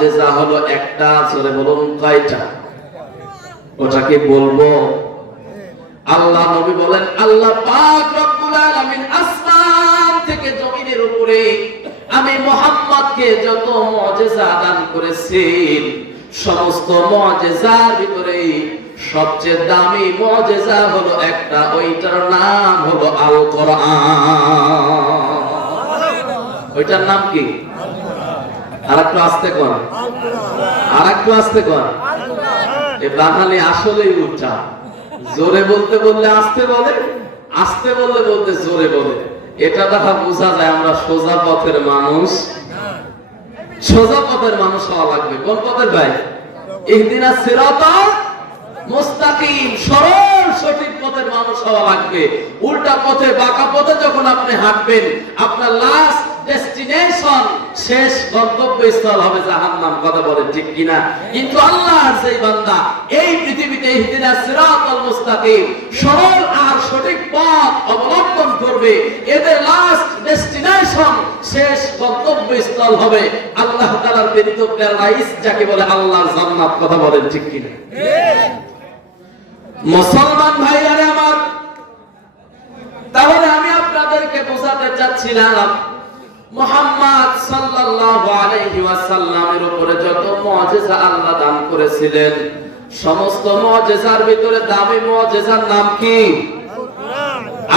মুআজিজা হলো একটা, জোরে বলুন কয়টা? ওটা কি বলবো? আল্লাহ নবী বলেন আল্লাহ পাক রব্বুল আলামিন আসমান থেকে জমিনের উপরে আমি মুহাম্মদকে যত মুআজিজা দান করেছেন, সমস্ত মুআজিজার ভিতরে সবচেয়ে দামি মুআজিজা হলো একটা, ওইটার নাম হলো আল কোরআন। ওইটার নাম কি? আরেকটু আস্তে কর, আরেকটু আস্তে কর। এই বাঙালি আসলেই উল্টা, জোরে বলতে বললে আস্তে বলে, আস্তে বললে বলতে জোরে বলে। এটা দেখা বোঝা যায় আমরা সোজা পথের মানুষ। সোজা পথের মানুষ হওয়া লাগবে। কোন পথের ভাই? ইহদিনাস সিরাতাল মুস্তাকিম, সরল সঠিক পথের মানুষ হওয়া লাগবে। উল্টা পথে বাঁকা পথে যখন আপনি হাঁটবেন, আপনার লাস্ট ডেস্টিনেশন, শেষ গন্তব্যস্থল হবে জাহান্নাম। কথা বলেন ঠিক কিনা? কিন্তু আল্লাহর সেই বান্দা এই পৃথিবীতে ইহদিনাস সিরাতাল মুস্তাকিম, সরল আর সঠিক পথ অবলম্বন করবে, এদের লাস্ট ডেস্টিনেশন, শেষ গন্তব্যস্থল হবে আল্লাহ তাআলার প্রেরিত প্যারাডাইস, যাকে বলে আল্লাহর জান্নাত। কথা বলেন ঠিক কিনা? মুসলমান ভাইরা আমার, তাহলে আমি আপনাদেরকে বোঝাতে চাচ্ছিলাম মুহাম্মদ সাল্লাল্লাহু আলাইহি ওয়াসাল্লামের উপরে যত মুআজিজা আল্লাহ দান করেছিলেন, সমস্ত মুআজিজার ভিতরে দামি মুআজিজার নাম কি?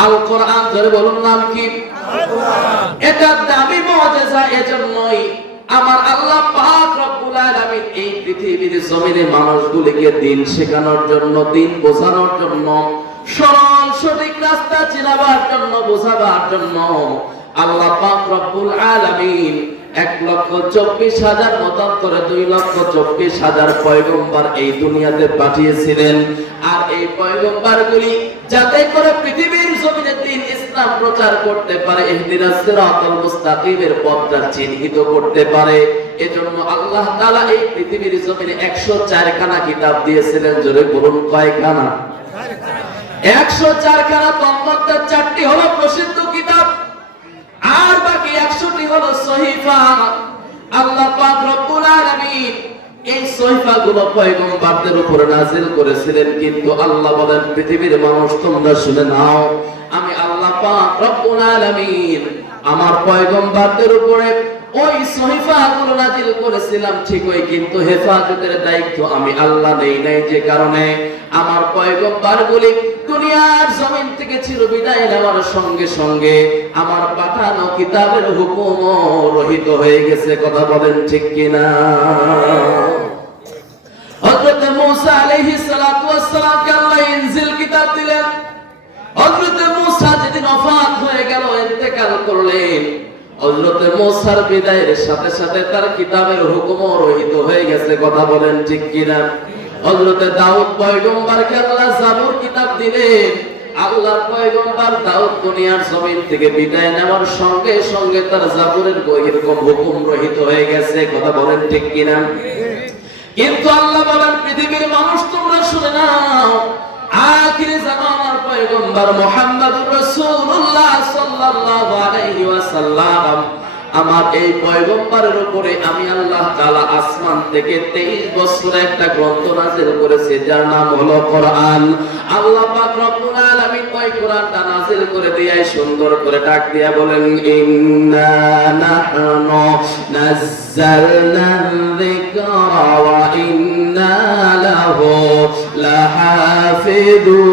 আল কোরআন। ধরে বলুন নাম কি? এটা দামি মুআজিজা। এজন্যই আমার আল্লাহ পাক রব্বুল আলামিন এই পৃথিবীর জমিনে মানুষগুলিকে দিন শেখানোর জন্য, দিন বোঝানোর জন্য, সরল সঠিক রাস্তা চিনাবার জন্য, বোঝাবার জন্য আল্লাহ পাক রব্বুল আলামিন 1,24,000 মতান্তরে 2,24,000 পয়গম্বর এই দুনিয়াতে পাঠিয়েছিলেন। আর এই পয়গম্বরগুলি যাতে করে পৃথিবীর জমিনে দ্বীন ইসলাম প্রচার করতে পারে, ইহদিনাস সিরাতাল মুস্তাকিমের পথটা চিহ্নিত করতে পারে, এজন্য আল্লাহ তাআলা এই পৃথিবীর জমিনে 104 খানা কিতাব দিয়েছিলেন। জোরে বলুন কয়খানা? 104 খানা। তন্মধ্যে 4টি হলো প্রসিদ্ধ কিতাব, আর বাকি 100টি হলো সহিফা। আল্লাহ পাক রব্বুল আলামিন এই সহিফাগুলো পয়গম্বরদের উপরে নাযিল করেছিলেন। কিন্তু আল্লাহ বলেন পৃথিবীর মানুষ তোমরা শুনে নাও, আমি আল্লাহ পাক রব্বুল আলামিন আমার পয়গম্বরদের উপরে ওই সহিফাগুলো নাযিল করেছিলাম ঠিকই, কিন্তু হেফাজতের দায়িত্ব আমি আল্লাহ নেই নাই, যে কারণে আমার পয়গম্বরগুলি দুনিয়ার জমিন থেকে চিরবিদায় নেওয়ার সঙ্গে সঙ্গে আমার পাঠানো কিতাবের হুকুমও রহিত হয়ে গেছে। কথা বলেন ঠিক কিনা? হযরত মূসা আলাইহিস সালাতু ওয়াস সালামকে আল্লাহ ইনজিল কিতাব দিলেন। হযরত মূসা যেদিন ওফাত হয়ে গেল, ইন্তেকাল করলেন, হযরত মূসার বিদায়ের সাথে সাথে তার কিতাবের হুকুমও রহিত হয়ে গেছে। কথা বলেন ঠিক কিনা? হযরত দাউদ পয়গম্বরকে আল্লাহ জাবুর কিতাব দিলেন। আল্লাহর পয়গম্বর দাউদ দুনিয়ার জমিন থেকে বিদায় নেওয়ার সঙ্গে সঙ্গে তার জাবুরের বইয়ের হুকুম রহিত হয়ে গেছে। কথা বলেন ঠিক কিনা? কিন্তু আল্লাহ বলেন পৃথিবীর মানুষ তোমরা শুনে নাও, আখিরি জামানার পয়গম্বর মুহাম্মদুর রাসূলুল্লাহ সাল্লাল্লাহু আলাইহি ওয়াসাল্লাম, আমার এই পয়গম্বরের উপরে আমি আল্লাহ তাআলা আসমান থেকে 23 বছর একটা গ্রন্থ নাযিল করেছি, যার নাম হলো কোরআন। আল্লাহ পাক রব্বুল আলামিন ওই কোরআনটা নাযিল করে দিয়ে সুন্দর করে ডাক দিয়া বলেন, ইন্না নাহনু নাযালনা যিকরা ওয়া ইন্না লাহু লাহাফিযুন।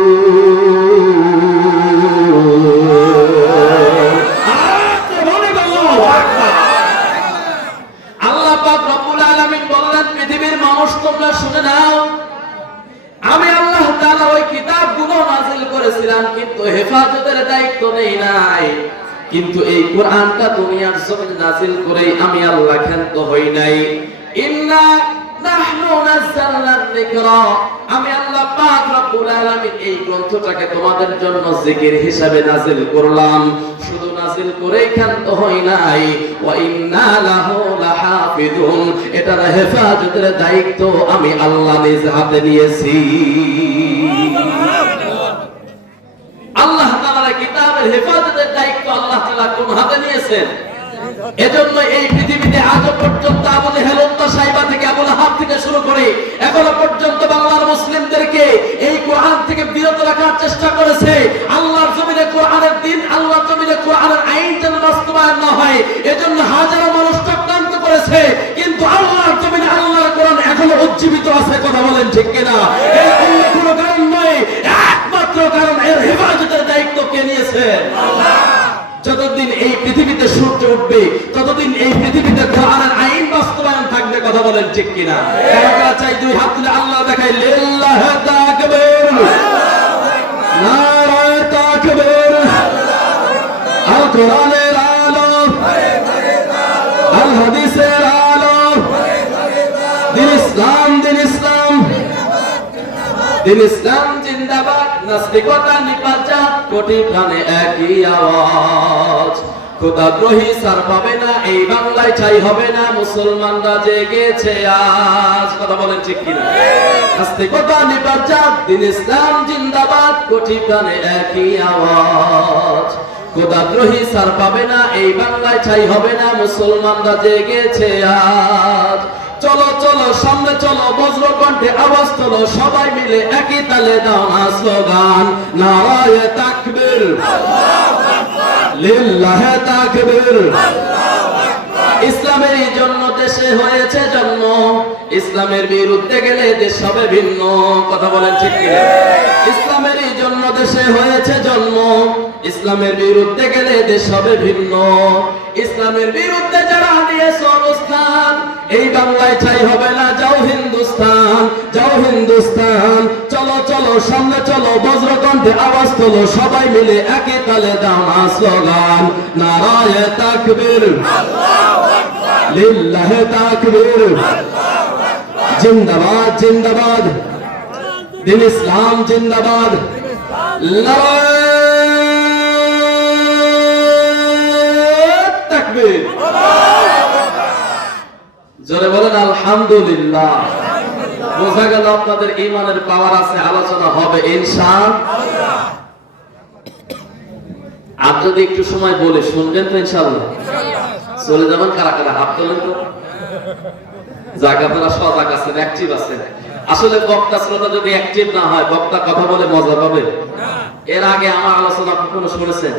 আল্লাহ পাক রব্বুল আলামিন বললেন পৃথিবীর মানুষ তোমরা শুনে নাও, আমি আল্লাহ তাআলা ওই কিতাবগুলো নাযিল করেছিলাম, কিন্তু হেফাজতের দায়িত্ব নেই নাই। কিন্তু এই কোরআনটা দুনিয়ার জমিনে নাযিল করে আমি আল্লাহ ক্ষান্ত হই নাই। ইন্না নাহনু নাযালনা যিকরা, আমি আল্লাহ পাক রব্বুল আলামিন এই গ্রন্থটাকে তোমাদের জন্য জিকির হিসাবে নাযিল করলাম। শুধু নাযিল করেই ক্ষান্ত হই নাই, ওয়া ইন্না লাহু লাহাফিযুন, এটার হেফাজতের দায়িত্ব আমি আল্লাহ নিজ হাতে নিয়েছি। আল্লাহ তাআলার কিতাবের হেফাজতের দায়িত্ব আল্লাহ তাআলা কোন হাতে নিয়েছেন? এজন্য এই পৃথিবীতে আজ পর্যন্ত আবু জেহেল, উতবা, সাইবা করে এখনো পর্যন্ত বাংলার মুসলিমদেরকে এই কোরআন থেকে বিরত রাখার চেষ্টা করেছে। আল্লাহর জমিনে কোরআনের দিন, আল্লাহর জমিনে কোরআনের আইন যেন বাস্তবায়ন না হয়, এজন্য হাজারো মানুষ চক্রান্ত করেছে। কিন্তু আল্লাহর জমিনে আল্লাহর কোরআন এখনো উজ্জীবিত আছে। কথা বলেন ঠিক কিনা? এর অন্য কোনো কারণ নয়, একমাত্র কারণ এর হেফাজতের দায়িত্ব কে নিয়েছে? আল্লাহ। যতদিন এই পৃথিবীতে সূর্য উঠবে ততদিন এই পৃথিবীতে কোরআনের আইন বাস্তবায়ন থাকবে। কথা বলেন ঠিক কিনা? কারা চাই দুই হাত তুলে আল্লাহ দেখাই লিল্লাহ তাকবীর, নারায়ে তাকবীর। আল কোরআনের আলো, আল হাদিসের আলো, দিন ইসলাম, দিন ইসলাম, দিন ইসলাম জিন্দাবাদ। নাস্তিকতা নিপাত, কোটি প্রাণে একই আওয়াজ। খোদাদ্রোহী সার পাবে না, এই বাংলায় ঠাঁই হবে না, মুসলমানরা জেগেছে আজ। কথা বলেন ঠিক কিনা? নাস্তিকতা নিপাত, দিন ইসলাম জিন্দাবাদ, কোটি প্রাণে একই আওয়াজ। খোদাদ্রোহী সার পাবে না, এই বাংলায় ঠাঁই হবে না, মুসলমানরা জেগেছে আজ। চলো চলো সামনে চলো, বজ্র কণ্ঠে আওয়াজ তোলো, সবাই মিলে একই তালে দাও না স্লোগান, নারায়ে তাকবীর, লিল্লাহে তাকবীর। ইসলামের জন্য দেশে হয়েছে জন্ম, ইসলামের বিরুদ্ধে গেলে দেশ হবে ভিন্ন। কথা বলেন ঠিক কিনা? ইসলামের জন্য দেশে হয়েছে জন্ম, ইসলামের বিরুদ্ধে গেলে দেশ হবে ভিন্ন। ইসলামের বিরুদ্ধে যারা নিয়েছে অবস্থান, এই বাংলায় ঠাঁই হবে না, যাও হিন্দুস্তান, যাও হিন্দুস্তান। চলো চলো সামনে চলো, বজ্রকণ্ঠে আওয়াজ তোলো, সবাই মিলে একই তালে দাও না স্লোগান, নারায়ে তাকবীর, লিল্লাহে তাকবীর। জিন্দাবাদ জিন্দাবাদ, দিন ইসলাম জিন্দাবাদ। তাকবীর। জোরে বলেন আলহামদুলিল্লাহ। বোঝা গেল আপনাদের ঈমানের পাওয়ার আছে। আলোচনা হবে ইনশাআল্লাহ। আর যদি একটু সময় বলে শুনবেন তো ইনশাআল্লাহ। চলে যাবেন কারা কারা? হাত তোলেন তো। জায়গা আপনারা সজাগ আছেন, অ্যাক্টিভ আছেন। আসলে বক্তা শ্রোতা যদি অ্যাক্টিভ না হয়, বক্তা কথা বলে মজা পাবে? এর আগে আমার আলোচনা কখনো শুনেছেন?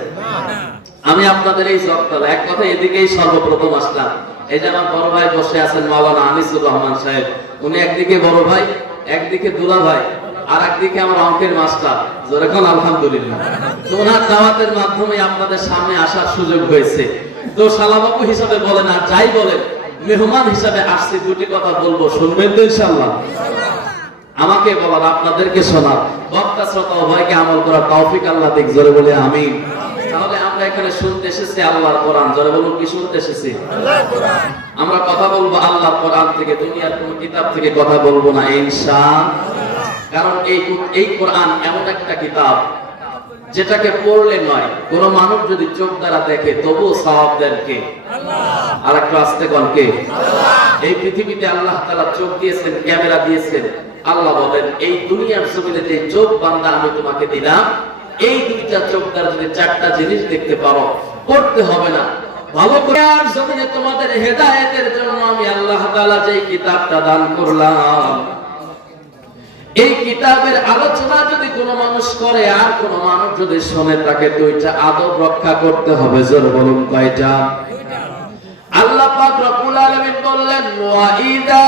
আমি আপনাদের এই জগতাল এক কথা এদিকেই সর্বপ্রথম আসলাম। এই যে আমার বড় ভাই বসে আছেন মাওলানা আনিসুর রহমান সাহেব, উনি একদিকে বড় ভাই, একদিকে দুলা ভাই, আর একদিকে আমার অঙ্কের মাস্টার। যেরকম আলহামদুলিল্লাহ, তো ওনার দাওয়াতের মাধ্যমে আপনাদের সামনে আসার সুযোগ হয়েছে। তো শালাবাবু হিসাবে বলেন আর যাই বলেন, মেহমান হিসাবে আসছি, দুটি কথা বলবো, শুনবেন তো ইনশাআল্লাহ? আমাকে বলার, আপনাদেরকে শোনার, বক্তা শ্রোতা উভয়কে আমল করার তৌফিক আল্লাহ দিক। জোরে বলে আমিন। তাহলে আমরা এখানে শুনতে এসেছি আল্লাহর কোরআন। জোরে বলুন, কি শুনতে এসেছি? আল্লাহর কোরআন। আমরা কথা বলবো আল্লাহর কোরআন থেকে, দুনিয়ার কোন কিতাব থেকে কথা বলবো না ইনশাআল্লাহ। কারণ এই কোরআন এমন একটা কিতাব যেটাকে পড়লে নয়, কোন মানুষ যদি চোখ দ্বারা দেখে তবু সওয়াব দেন কে? আল্লাহ। আর একটু আস্তে কোন কে? আল্লাহ। এই পৃথিবীতে আল্লাহ তাআলা চোখ দিয়েছেন, ক্যামেরা দিয়েছেন। আল্লাহ বলেন, এই দুনিয়ার জমিনে যে চোখ বান্দা আমি তোমাকে দিলাম, এই দুইটা চোখ দ্বারা যদি চারটা জিনিস দেখতে পারো, পড়তে হবে না, ভালো করে। আর জমিনে তোমাদের হেদায়েতের জন্য আমি আল্লাহ তাআলা যে কিতাবটা দান করলাম, এই কিতাবের আলোচনা যদি কোনো মানুষ করে আর কোনো মানুষ যদি শোনে, তাকে দুইটা আদব রক্ষা করতে হবে। জোরে বলুন, কয়টা? আল্লাহ পাক রব্বুল আলামিন বললেন, ওয়া ইদা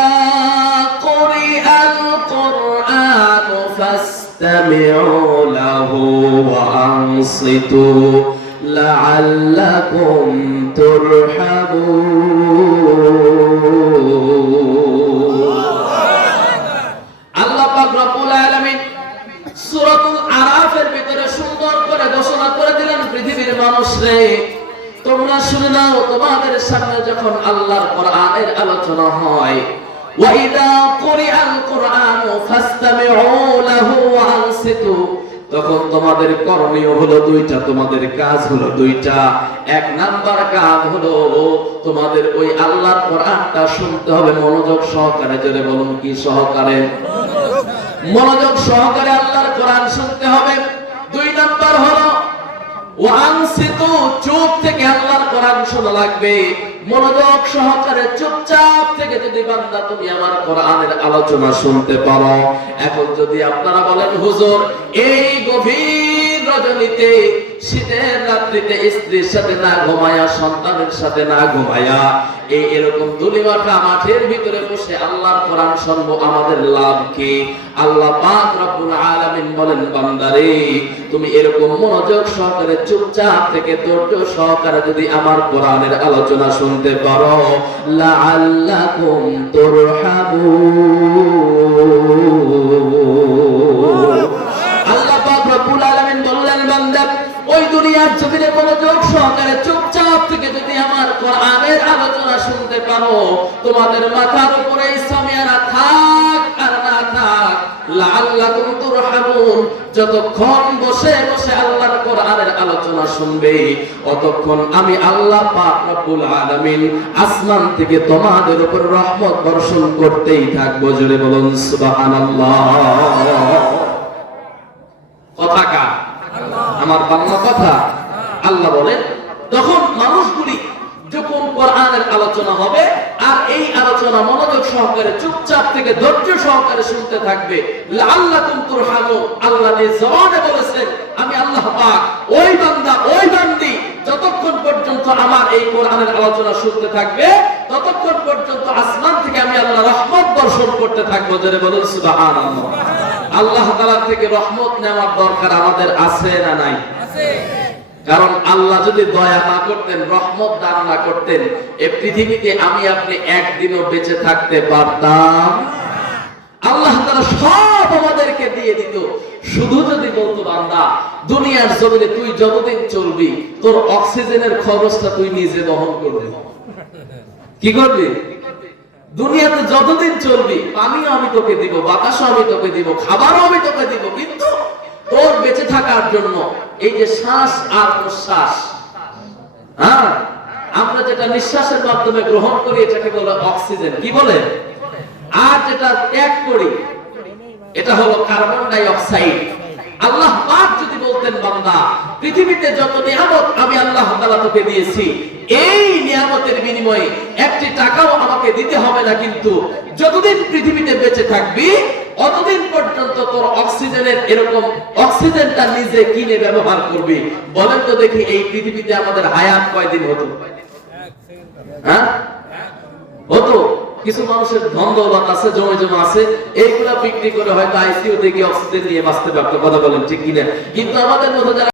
কুরিআল কুরআনু ফাসতামিউ লাহু ওয়া আনসিতু লাআল্লাকুম তুরহামুন। আল্লাহ পাক রব্বুল আলামিন সূরাতুল আরাফের ভিতরে সুন্দর করে ঘোষণা করে দিলেন, পৃথিবীর মানুষরে তোমরা শুনে নাও, তোমাদের সামনে যখন আল্লাহর কোরআনের আলোচনা হয়, ওয়া ইদা কুরিআল কুরআনু ফাসতামিউ লাহু ওয়া আনসিতু, তখন তোমাদের করণীয় হলো দুইটা, তোমাদের কাজ হলো দুইটা। এক নাম্বার কাজ হলো তোমাদের ওই আল্লাহর কোরআনটা শুনতে হবে মনোযোগ সহকারে। জোরে বলুন, কি সহকারে? মনোযোগ সহকারে আল্লাহর কোরআন শুনতে হবে। দুই নাম্বার হলো ওয়া আনসিতু, চুপ থেকে আল্লাহর কোরআন শোনা লাগবে। মনোযোগ সহকারে চুপচাপ থেকে যদি বান্দা তুমি আমার কোরআনের আলোচনা শুনতে পারো। এখন যদি আপনারা বলেন হুজুর এই গভীর রজনীতে শীতের রাত্রিতে স্ত্রীর সাথে না ঘুমায়া সন্তানের সাথে না ঘুমায়া এরকম ধুলিমাখা মাঠের ভিতরে বসে আল্লাহর কোরআন শুনবো, আমাদের লাভ কি? আল্লাহ পাক রব্বুল আলামিন বলেন বান্দারে তুমি এরকম মনোযোগ সহকারে চুপচাপ থেকে ধৈর্য সহকারে যদি আমার কোরআনের আলোচনা শুনতে পারো লাআল্লাকুম তুরহামুন। আল্লাহ পাক রব্বুল আলামিন বললেন বান্দা ওই দুনিয়ার জমিনে মনোযোগ সহকারে চুপচাপ থেকে যদি আমার কোরআনের আলোচনা শুনতে পারো, তোমাদের মাথার উপরে সামিয়ানা থাক আর না থাক লাআল্লাকুম তুরহামুন, যতক্ষণ বসে বসে আল্লাহর কোরআনের আলোচনা শুনবে ততক্ষণ আমি আল্লাহ পাক রব্বুল আলামিন আসমান থেকে তোমাদের উপর রহমত বর্ষণ করতেই থাকবো। জোরে বলুন সুবহানাল্লাহ। কথা কার? আমার বাংলা কথা। আল্লাহ বলেন তখন মানুষগুলি যখন কোরআনের আলোচনা হবে আর এই আলোচনা মনোযোগ সহকারে চুপচাপ থেকে ধৈর্য সহকারে শুনতে থাকবে লাআল্লাকুম তুরহামুন। আল্লাহ নিজে বলেছেন আমি আল্লাহ পাক ওই বান্দা ওই বান্দি যতক্ষণ পর্যন্ত আমার এই কোরআনের আলোচনা শুনতে থাকবে ততক্ষণ পর্যন্ত আসমান থেকে আমি আল্লাহ রহমত বর্ষণ করতে থাকবো। যারা বলুন সুবহানাল্লাহ। আল্লাহ তাআলা থেকে রহমত নেওয়ার দরকার আমাদের আছে না নাই? আছে। কারণ আল্লাহ যদি দয়া না করতেন রহমত দান না করতেন এই পৃথিবীতে আমি আপনি একদিনও বেঁচে থাকতে পারতাম। আল্লাহ তাআলা সব আমাদেরকে দিয়ে দিত, শুধু যদি বলতো বান্দা দুনিয়ার জমিনে তুই যতদিন চলবি তোর অক্সিজেনের খরচটা তুই নিজে বহন করবি। কি করবি? দুনিয়াতে যতদিন চলবি পানিও আমি তোকে দিব, বাতাসও আমি তোকে দিব, খাবারও আমি তোকে দিব, কিন্তু তোর বেঁচে থাকার জন্য এই যে শ্বাস আর প্রশ্বাস, হ্যাঁ আমরা যেটা নিঃশ্বাসের মাধ্যমে গ্রহণ করি এটাকে বলে অক্সিজেন। কি বলে? আর যেটা ত্যাগ করি এটা হলো কার্বন ডাই অক্সাইড। আল্লাহ পাক যদি বলতেন বান্দা পৃথিবীতে যত নিয়ামত আমি আল্লাহ তাআলা তোকে দিয়েছি এই নিয়ামতের বিনিময়ে একটি টাকাও আমাকে দিতে হবে না, কিন্তু যতদিন পৃথিবীতে বেঁচে থাকবি অতদিন পর্যন্ত তোর অক্সিজেনের এরকম অক্সিজেনটা নিজে কিনে ব্যবহার করবি। বলেন তো দেখি এই পৃথিবীতে আমাদের হায়াত কয়দিন হতো? হ্যাঁ হতো। কিছু মানুষের ধন দৌলত আছে, জমি জমা আছে, এইগুলা বিক্রি করে হয়তো আইসিইউ থেকে অক্সিজেন নিয়ে বাঁচতে পারতো। কথা বলেন ঠিক কিনা? কিন্তু আমাদের মতো যারা